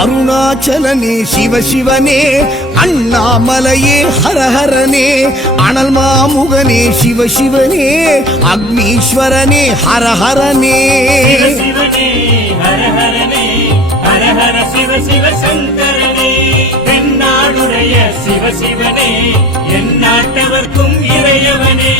அருணாச்சலனே சிவசிவனே, அண்ணாமலையே ஹரஹரனே, அனல் மாமுகனே சிவசிவனே, அக்னீஸ்வரனே ஹரஹரனே. சிவசிவனே ஹரஹரனே, ஹரஹர சிவ சிவ சங்கரனே, தென்னாடுடைய சிவசிவனே, எந்நாட்டவர்க்கும் இறையவனே.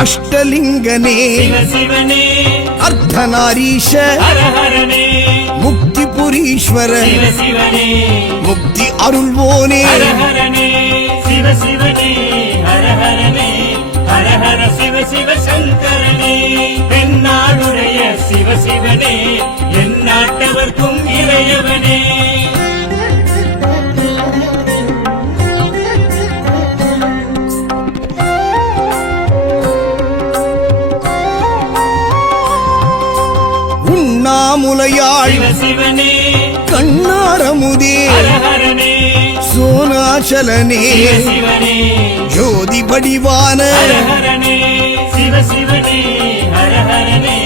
அஷ்டலிங்கனே சிவசிவனே, அர்த்தநாரீஷ ஹரஹரனே, முக்திபுரீஸ்வர சிவசிவனே, முக்தி அருள்வோனே. ஹரஹரனே சிவசிவனே, ஹரஹரனே, ஹரஹர சிவ சிவ சங்கரனே, தென்னாடுடைய சிவசிவனே, எந்நாட்டவர்க்கும் இறையவனே. உண்ணாமுலையாள் சிவசிவனே, கண்ணாரமுதே ஹரஹரனே, சோனாச்சலனே சிவசிவனே, ஜோதி வடிவான ஹரஹரனே சிவசிவனே, ஹரஹரனே,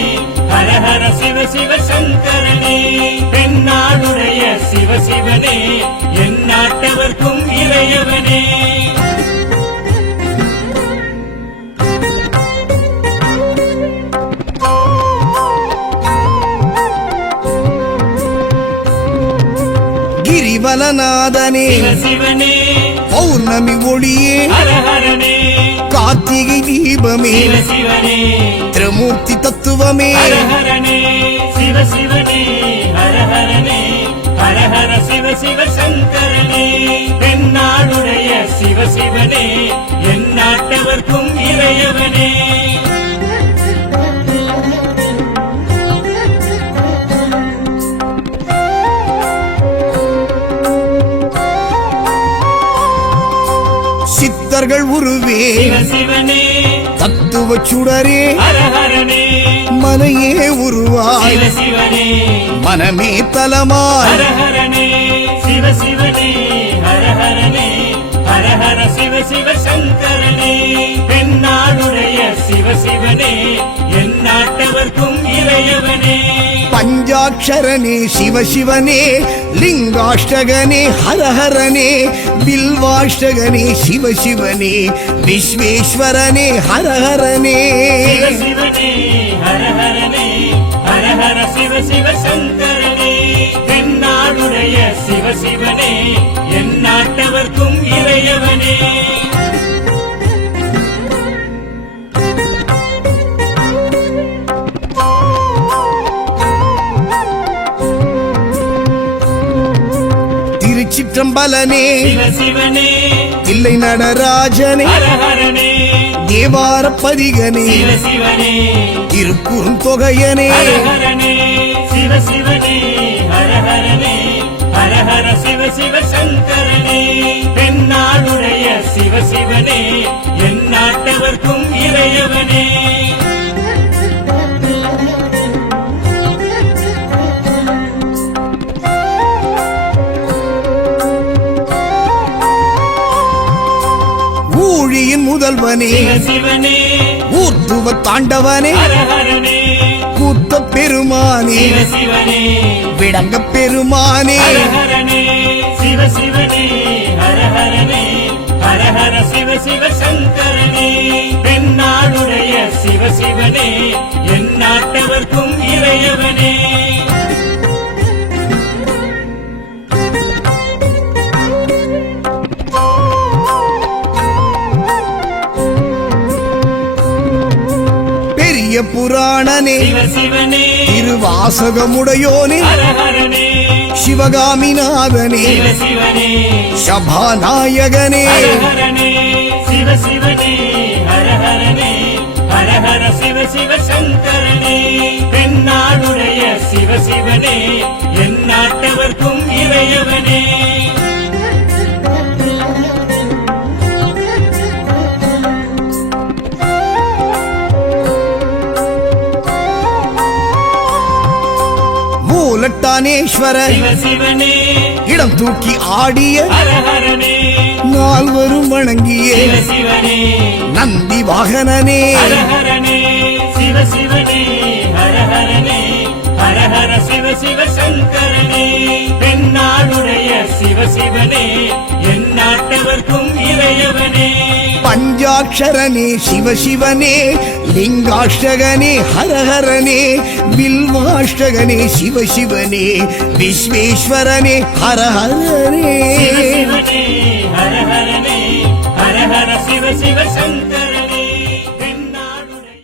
ஹரஹர சிவ சிவ சங்கரனே, தென்னாடுடைய சிவசிவனே, எந்நாட்டவர்க்கும் இறையவனே. கிரிவலநாதனே சிவசிவனே, பௌர்ணமி ஒளியே ஹரஹரனே, கார்த்திகை தீபமே சிவசிவனே, திரிமூர்த்தி தத்துவமே. ஹரஹரனே சிவசிவனே, ஹரஹரனே, ஹரஹர சிவ சிவ சங்கரனே, தென்னாடுடைய சிவசிவனே, எந்நாட்டவர்க்கும் இறையவனே. சித்தர்கள் உருவே சிவசிவனே, தத்துவ சுடரே ஹரஹரனே, மனையே உருவாய் சிவசிவனே, மனமே தலமாய். ஹரஹரனே சிவசிவனே, ஹரஹரனே, ஹரஹர சிவ சிவ சங்கரனே, தென்னாடுடைய சிவசிவனே, எந்நாட்டவர்க்கும் இறையவனே. பஞ்சாட்சரனே சிவசிவனே, லிங்காஷ்டகனே ஹரஹரனே, பில்வாஷ்டகனே சிவசிவனே, விஸ்வேஸ்வரனே ஹரஹரனே. சிவசிவனே, ஹரஹரனே, ஹரஹர சிவ சிவ சங்கரனே, தென்னாடுடைய சிவசிவனே, எந்நாட்டவர்க்கும் இறையவனே. திருச்சிற்றம்பலனே சிவசிவனே, தில்லை நடராஜனே, ஹரஹரனே, தேவாரப்பதிகனே, சிவசிவனே, திருக்குறுந்தொகையனே. ஹரஹரனே சிவசிவனே, ஹரஹரனே, ஹரஹர சிவ சிவ சங்கரனே, தென்னாடுடைய சிவசிவனே, எந்நாட்டவர்க்கும் இறையவனே. ஊழியின் முதல்வனே சிவசிவனே, ஊர்த்துவ தாண்டவனே, ஹரஹரனே, கூத்த பெருமானே, சிவசிவனே, விடங்க பெருமானே. ஹரஹரனே சிவசிவனே, ஹரஹரனே, ஹரஹர சிவ சிவ சங்கரனே, தென்னாடுடைய சிவசிவனே, எந்நாட்டவர்க்கும் இறையவனே. பெரிய புராணனே சிவசிவனே, திருவாசகமுடையோனே, ஹரஹரனே, சிவகாமிநாதனே, சிவசிவனே, சபாநாயகனே. ஹரஹரனே சிவசிவனே, ஹரஹரனே, ஹரஹர சிவ சிவ சங்கரனே, தென்னாடுடைய சிவனே என் நாட்டவர்க்கும் இறையவனே மூலட்டானேஸ்வர சிவ சிவனே இடம் தூக்கி ஆடிய ஹரஹரனே நால்வரும் வணங்கிய சிவ சிவனே நந்தி வாகனனே ஹரஹரனே சிவ சிவனே ஹரஹரனே ஹரஹர சிவ சிவ சங்கரனே தென்னாடுடைய சிவ சிவனே என் நாட்டவர்க்கும் இறையவனே பஞ்சாட்சரனே சிவசிவனே லிங்காஷ்டகனே ஹரஹரனே வில்வாஷ்டகனே சிவசிவனே விஸ்வேஸ்வரனே ஹரஹரனே சிவ சிவனே ஹரஹரனே ஹரஹர சிவ சிவ சங்கரனே